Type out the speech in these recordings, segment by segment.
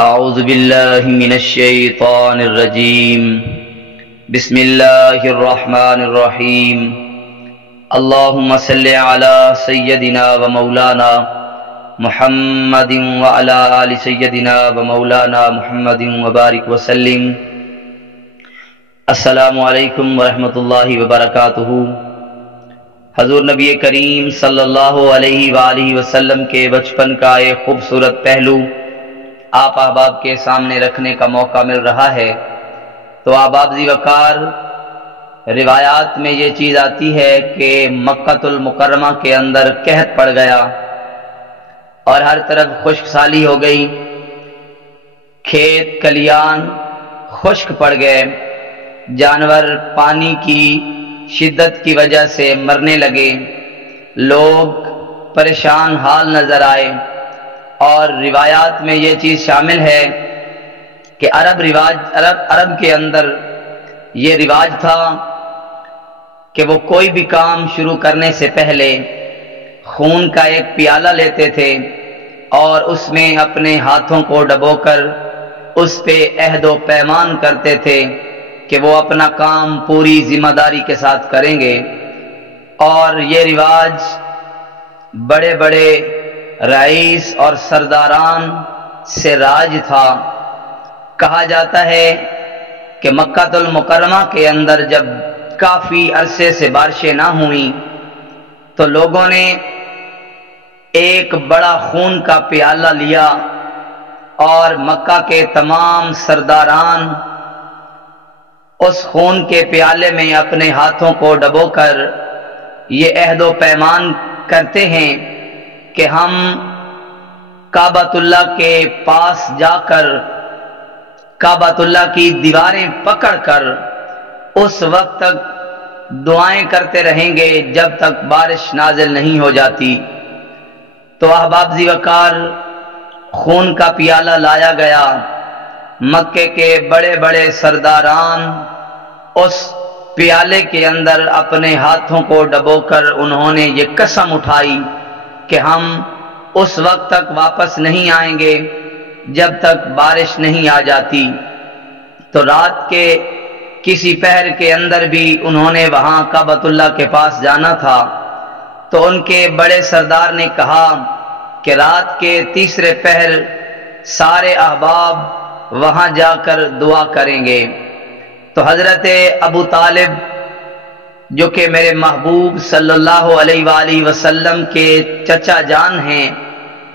أعوذ بالله من الشيطان الرجيم. بسم الله الرحمن الرحيم. اللهم صل على سيدنا ومولانا محمد وعلى آل سيدنا ومولانا محمد وبارك وسلم. السلام علیکم ورحمۃ اللہ وبرکاتہ. حضور نبی کریم صلی اللہ علیہ وآلہ وسلم کے بچپن کا ایک خوبصورت پہلو آپ احباب کے سامنے رکھنے کا موقع مل رہا ہے. تو احباب ذی وقار، روایات میں یہ چیز آتی ہے کہ مکۃ المکرمہ کے اندر قحط پڑ گیا اور ہر طرف خشک سالی ہو گئی، کھیت کلیان خشک پڑ گئے، جانور پانی کی شدت کی وجہ سے مرنے لگے، لوگ پریشان حال نظر آئے. اور روایات میں یہ چیز شامل ہے کہ عرب کے اندر یہ رواج تھا کہ وہ کوئی بھی کام شروع کرنے سے پہلے خون کا ایک پیالہ لیتے تھے اور اس میں اپنے ہاتھوں کو ڈبو کر اس پہ عہد و پیمان کرتے تھے کہ وہ اپنا کام پوری ذمہ داری کے ساتھ کریں گے. اور یہ رواج بڑے بڑے رئیس اور سرداران سے راج تھا. کہا جاتا ہے کہ مکۃ المکرمہ کے اندر جب کافی عرصے سے بارشیں نہ ہوئیں تو لوگوں نے ایک بڑا خون کا پیالہ لیا اور مکہ کے تمام سرداران اس خون کے پیالے میں اپنے ہاتھوں کو ڈبو کر یہ عہد و پیمان کرتے ہیں کہ ہم کعبۃ اللہ کے پاس جا کر کعبۃ اللہ کی دیواریں پکڑ کر اس وقت تک دعائیں کرتے رہیں گے جب تک بارش نازل نہیں ہو جاتی. تو احباب ذی وقار، خون کا پیالہ لایا گیا. مکے کے بڑے بڑے سرداران اس پیالے کے اندر اپنے ہاتھوں کو ڈبو کر انہوں نے یہ قسم اٹھائی کہ ہم اس وقت تک واپس نہیں آئیں گے جب تک بارش نہیں آ جاتی. تو رات کے کسی پہر کے اندر بھی انہوں نے وہاں کعبۃ اللہ کے پاس جانا تھا. تو ان کے بڑے سردار نے کہا کہ رات کے تیسرے پہر سارے احباب وہاں جا کر دعا کریں گے. تو حضرت ابو طالب جو کہ میرے محبوب صلی اللہ علیہ وآلہ وسلم کے چچا جان ہیں،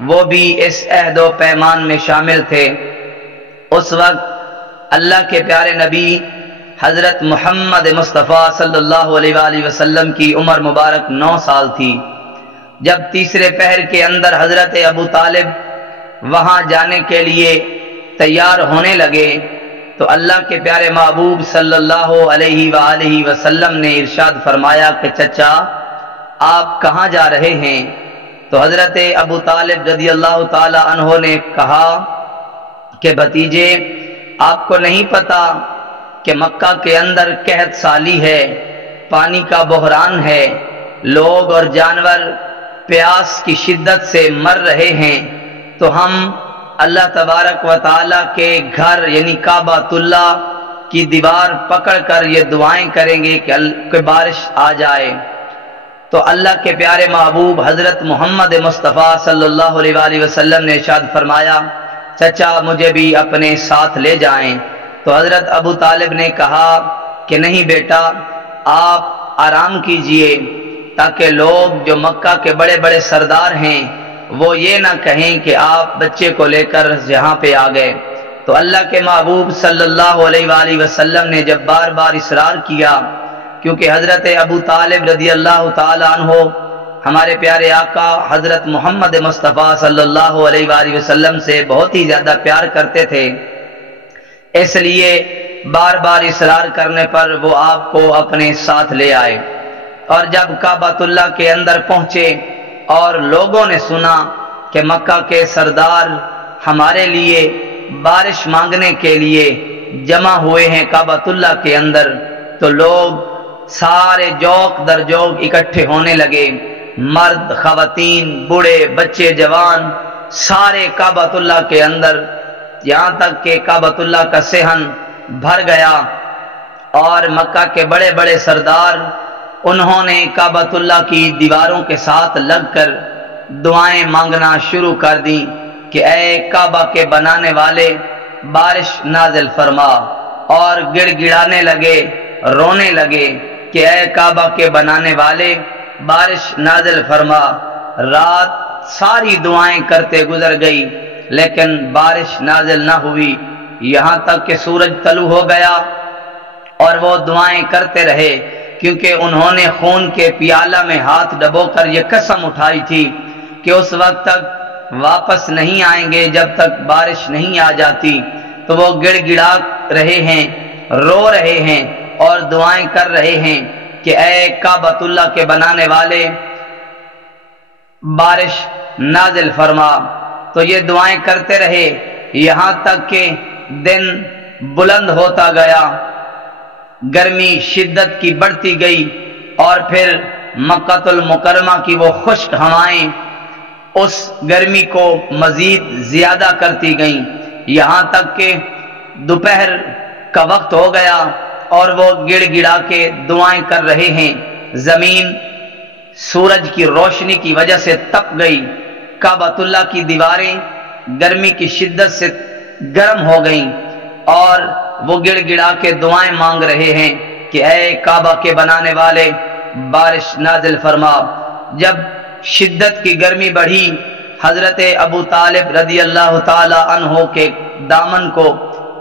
وہ بھی اس عہد و پیمان میں شامل تھے. اس وقت اللہ کے پیارے نبی حضرت محمد مصطفیٰ صلی اللہ علیہ وآلہ وسلم کی عمر مبارک 9 سال تھی. جب تیسرے پہر کے اندر حضرت ابو طالب وہاں جانے کے لیے تیار ہونے لگے تو اللہ کے پیارے محبوب صلی اللہ علیہ وآلہ وسلم نے ارشاد فرمایا کہ چچا آپ کہاں جا رہے ہیں؟ تو حضرت ابو طالب رضی اللہ تعالی عنہ نے کہا کہ بھتیجے، آپ کو نہیں پتا کہ مکہ کے اندر قحط سالی ہے، پانی کا بحران ہے، لوگ اور جانور پیاس کی شدت سے مر رہے ہیں. تو ہم اللہ تبارک و تعالی کے گھر یعنی کعبۃ اللہ کی دیوار پکڑ کر یہ دعائیں کریں گے کہ بارش آ جائے. تو اللہ کے پیارے محبوب حضرت محمد مصطفیٰ صلی اللہ علیہ وآلہ وسلم نے ارشاد فرمایا چچا مجھے بھی اپنے ساتھ لے جائیں. تو حضرت ابو طالب نے کہا کہ نہیں بیٹا، آپ آرام کیجئے تاکہ لوگ جو مکہ کے بڑے بڑے سردار ہیں وہ یہ نہ کہیں کہ آپ بچے کو لے کر یہاں پہ آ گئے. تو اللہ کے محبوب صلی اللہ علیہ وآلہ وسلم نے جب بار بار اصرار کیا، کیونکہ حضرت ابو طالب رضی اللہ تعالی عنہ ہمارے پیارے آقا حضرت محمد مصطفیٰ صلی اللہ علیہ وآلہ وسلم سے بہت ہی زیادہ پیار کرتے تھے، اس لیے بار بار اصرار کرنے پر وہ آپ کو اپنے ساتھ لے آئے. اور جب کعبۃ اللہ کے اندر پہنچے اور لوگوں نے سنا کہ مکہ کے سردار ہمارے لیے بارش مانگنے کے لیے جمع ہوئے ہیں کعبۃ اللہ کے اندر، تو لوگ سارے جوق در جوق اکٹھے ہونے لگے. مرد، خواتین، بوڑھے، بچے، جوان سارے کعبۃ اللہ کے اندر یہاں تک کہ کعبۃ اللہ کا صحن بھر گیا، اور مکہ کے بڑے بڑے سردار انہوں نے کعبۃ اللہ کی دیواروں کے ساتھ لگ کر دعائیں مانگنا شروع کر دیں کہ اے کعبہ کے بنانے والے بارش نازل فرما، اور گڑ گڑانے لگے، رونے لگے کہ اے کعبہ کے بنانے والے بارش نازل فرما۔ رات ساری دعائیں کرتے گزر گئی لیکن بارش نازل نہ ہوئی، یہاں تک کہ سورج طلوع ہو گیا اور وہ دعائیں کرتے رہے، کیونکہ انہوں نے خون کے پیالہ میں ہاتھ ڈبو کر یہ قسم اٹھائی تھی کہ اس وقت تک واپس نہیں آئیں گے جب تک بارش نہیں آ جاتی۔ تو وہ گڑ گڑا رہے ہیں، رو رہے ہیں اور دعائیں کر رہے ہیں کہ اے کعبۃ اللہ کے بنانے والے بارش نازل فرما۔ تو یہ دعائیں کرتے رہے یہاں تک کہ دن بلند ہوتا گیا، گرمی شدت کی بڑھتی گئی، اور پھر مکہ المکرمہ کی وہ خشک ہوائیں اس گرمی کو مزید زیادہ کرتی گئیں، یہاں تک کہ دوپہر کا وقت ہو گیا اور وہ گڑ گڑا کے دعائیں کر رہے ہیں۔ زمین سورج کی روشنی کی وجہ سے تپ گئی، کعبۃ اللہ کی دیواریں گرمی کی شدت سے گرم ہو گئیں، اور وہ گڑ گڑا کے دعائیں مانگ رہے ہیں کہ اے کعبہ کے بنانے والے بارش نازل فرما۔ جب شدت کی گرمی بڑھی، حضرت ابو طالب رضی اللہ تعالی عنہ کے دامن کو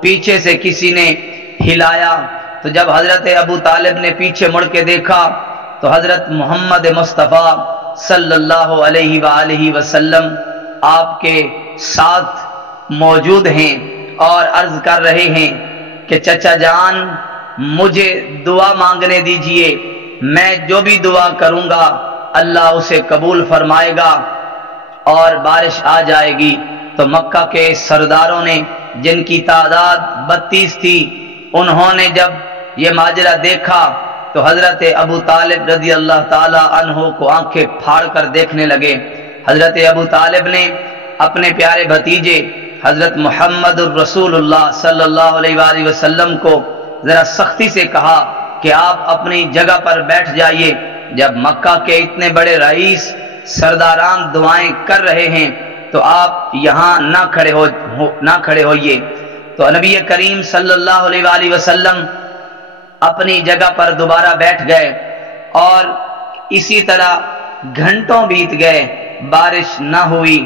پیچھے سے کسی نے ہلایا، تو جب حضرت ابو طالب نے پیچھے مڑ کے دیکھا تو حضرت محمد مصطفیٰ صلی اللہ علیہ وآلہ وسلم آپ کے ساتھ موجود ہیں اور عرض کر رہے ہیں کہ چچا جان مجھے دعا مانگنے دیجئے، میں جو بھی دعا کروں گا اللہ اسے قبول فرمائے گا اور بارش آ جائے گی۔ تو مکہ کے سرداروں نے، جن کی تعداد 32 تھی، انہوں نے جب یہ ماجرا دیکھا تو حضرت ابو طالب رضی اللہ تعالی عنہ کو آنکھیں پھاڑ کر دیکھنے لگے۔ حضرت ابو طالب نے اپنے پیارے بھتیجے حضرت محمد الرسول اللہ صلی اللہ علیہ وآلہ وسلم کو ذرا سختی سے کہا کہ آپ اپنی جگہ پر بیٹھ جائیے، جب مکہ کے اتنے بڑے رئیس سرداران دعائیں کر رہے ہیں تو آپ یہاں نہ کھڑے ہوئیے۔ تو نبی کریم صلی اللہ علیہ وآلہ وسلم اپنی جگہ پر دوبارہ بیٹھ گئے، اور اسی طرح گھنٹوں بیت گئے، بارش نہ ہوئی۔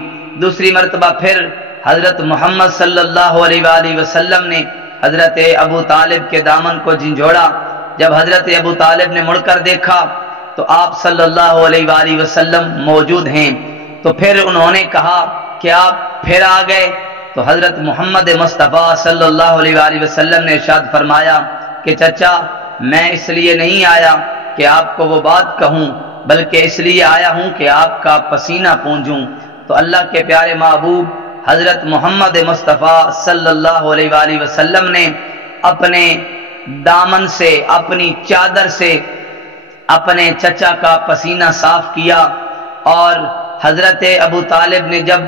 دوسری مرتبہ پھر حضرت محمد صلی اللہ علیہ وآلہ وسلم نے حضرت ابو طالب کے دامن کو جھنجھوڑا۔ جب حضرت ابو طالب نے مڑ کر دیکھا تو آپ صلی اللہ علیہ وآلہ وسلم موجود ہیں، تو پھر انہوں نے کہا کہ آپ پھر آ گئے؟ تو حضرت محمد مصطفیٰ صلی اللہ علیہ وآلہ وسلم نے ارشاد فرمایا کہ چچا میں اس لیے نہیں آیا کہ آپ کو وہ بات کہوں، بلکہ اس لیے آیا ہوں کہ آپ کا پسینہ پونجوں۔ تو اللہ کے پیارے محبوب حضرت محمد مصطفیٰ صلی اللہ علیہ وآلہ وسلم نے اپنے دامن سے، اپنی چادر سے اپنے چچا کا پسینہ صاف کیا، اور حضرت ابو طالب نے جب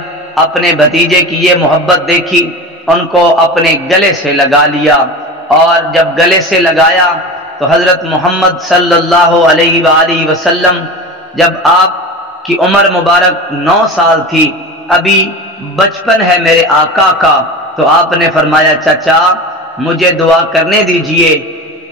اپنے بھتیجے کی یہ محبت دیکھی ان کو اپنے گلے سے لگا لیا، اور جب گلے سے لگایا تو حضرت محمد صلی اللہ علیہ وآلہ وسلم جب آپ کی عمر مبارک 9 سال تھی، ابھی بچپن ہے میرے آقا کا، تو آپ نے فرمایا چچا مجھے دعا کرنے دیجئے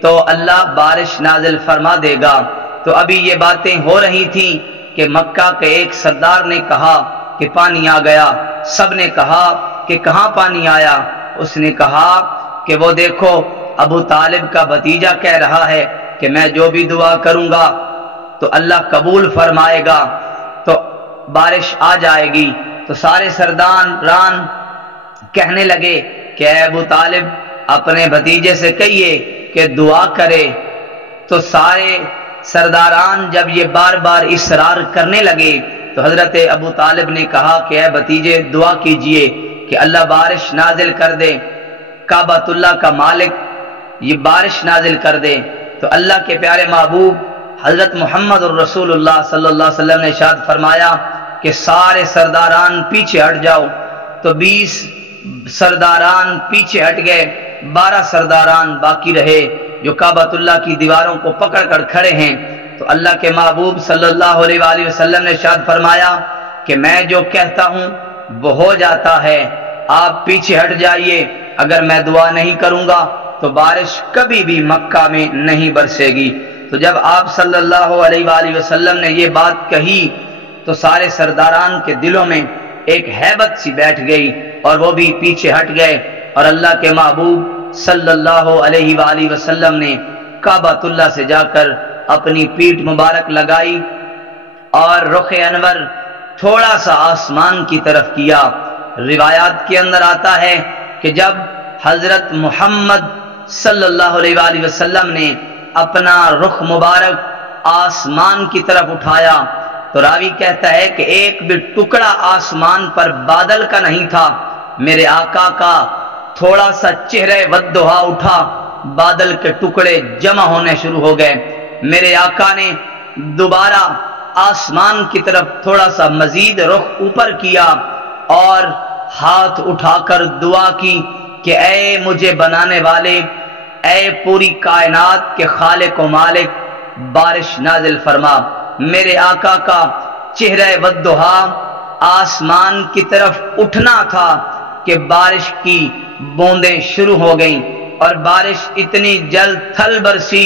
تو اللہ بارش نازل فرما دے گا۔ تو ابھی یہ باتیں ہو رہی تھیں کہ مکہ کے ایک سردار نے کہا کہ پانی آ گیا۔ سب نے کہا کہ کہاں پانی آیا؟ اس نے کہا کہ وہ دیکھو ابو طالب کا بھتیجا کہہ رہا ہے کہ میں جو بھی دعا کروں گا تو اللہ قبول فرمائے گا، تو بارش آ جائے گی۔ تو سارے سردار کہنے لگے کہ اے ابو طالب اپنے بھتیجے سے کہیے کہ دعا کرے۔ تو سارے سرداران جب یہ بار بار اصرار کرنے لگے تو حضرت ابو طالب نے کہا کہ اے بھتیجے دعا کیجئے کہ اللہ بارش نازل کر دے، کعبۃ اللہ کا مالک یہ بارش نازل کر دے۔ تو اللہ کے پیارے محبوب حضرت محمد الرسول اللہ صلی اللہ علیہ وسلم نے ارشاد فرمایا کہ سارے سرداران پیچھے ہٹ جاؤ۔ تو 20 سرداران پیچھے ہٹ گئے، 12 سرداران باقی رہے جو کعبۃ اللہ کی دیواروں کو پکڑ کر کھڑے ہیں۔ تو اللہ کے محبوب صلی اللہ علیہ وآلہ وسلم نے ارشاد فرمایا کہ میں جو کہتا ہوں وہ ہو جاتا ہے، آپ پیچھے ہٹ جائیے، اگر میں دعا نہیں کروں گا تو بارش کبھی بھی مکہ میں نہیں برسے گی۔ تو جب آپ صلی اللہ علیہ وآلہ وسلم نے یہ بات کہی تو سارے سرداران کے دلوں میں ایک ہیبت سی بیٹھ گئی اور وہ بھی پیچھے ہٹ گئے، اور اللہ کے محبوب صلی اللہ علیہ وآلہ وسلم نے کعبۃ اللہ سے جا کر اپنی پیٹھ مبارک لگائی اور رخ انور تھوڑا سا آسمان کی طرف کیا۔ روایات کے اندر آتا ہے کہ جب حضرت محمد صلی اللہ علیہ وآلہ وسلم نے اپنا رخ مبارک آسمان کی طرف اٹھایا تو راوی کہتا ہے کہ ایک بھی ٹکڑا آسمان پر بادل کا نہیں تھا، میرے آقا کا تھوڑا سا چہرہ والضحیٰ اٹھا، بادل کے ٹکڑے جمع ہونے شروع ہو گئے۔ میرے آقا نے دوبارہ آسمان کی طرف تھوڑا سا مزید رخ اوپر کیا اور ہاتھ اٹھا کر دعا کی کہ اے مجھے بنانے والے، اے پوری کائنات کے خالق و مالک، بارش نازل فرما۔ میرے آقا کا چہرہ والضحیٰ آسمان کی طرف اٹھنا تھا کہ بارش کی بوندیں شروع ہو گئیں، اور بارش اتنی جلد تھل برسی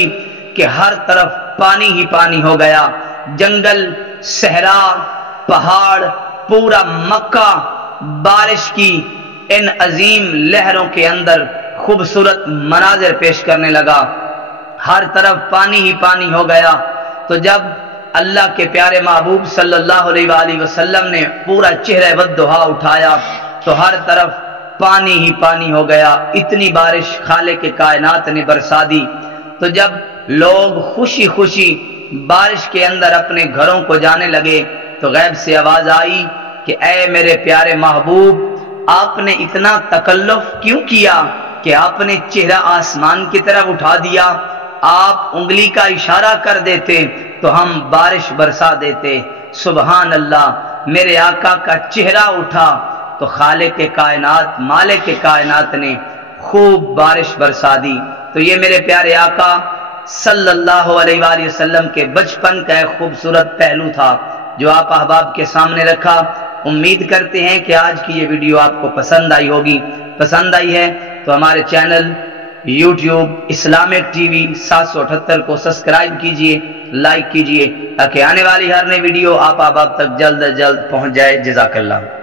کہ ہر طرف پانی ہی پانی ہو گیا۔ جنگل، صحرا، پہاڑ، پورا مکہ بارش کی ان عظیم لہروں کے اندر خوبصورت مناظر پیش کرنے لگا، ہر طرف پانی ہی پانی ہو گیا۔ تو جب اللہ کے پیارے محبوب صلی اللہ علیہ وآلہ وسلم نے پورا چہرہ والضحیٰ اٹھایا تو ہر طرف پانی ہی پانی ہو گیا، اتنی بارش خالق کائنات نے برسا دی۔ تو جب لوگ خوشی خوشی بارش کے اندر اپنے گھروں کو جانے لگے تو غیب سے آواز آئی کہ اے میرے پیارے محبوب، آپ نے اتنا تکلف کیوں کیا کہ آپ نے چہرہ آسمان کی طرف اٹھا دیا؟ آپ انگلی کا اشارہ کر دیتے تو ہم بارش برسا دیتے۔ سبحان اللہ، میرے آقا کا چہرہ اٹھا تو خالق کائنات، مالک کائنات نے خوب بارش برسا دی۔ تو یہ میرے پیارے آقا صلی اللہ علیہ وآلہ وسلم کے بچپن کا ایک خوبصورت پہلو تھا جو آپ احباب کے سامنے رکھا۔ امید کرتے ہیں کہ آج کی یہ ویڈیو آپ کو پسند آئی ہوگی۔ پسند آئی ہے تو ہمارے channel YouTube Islamic T V 778 کو سبسکرائب کیجئے، لائک کیجئے تاکہ آنے والی ہر نئی ویڈیو آپ احباب تک جلد از جلد پہنچ جائے۔ جزاک اللہ۔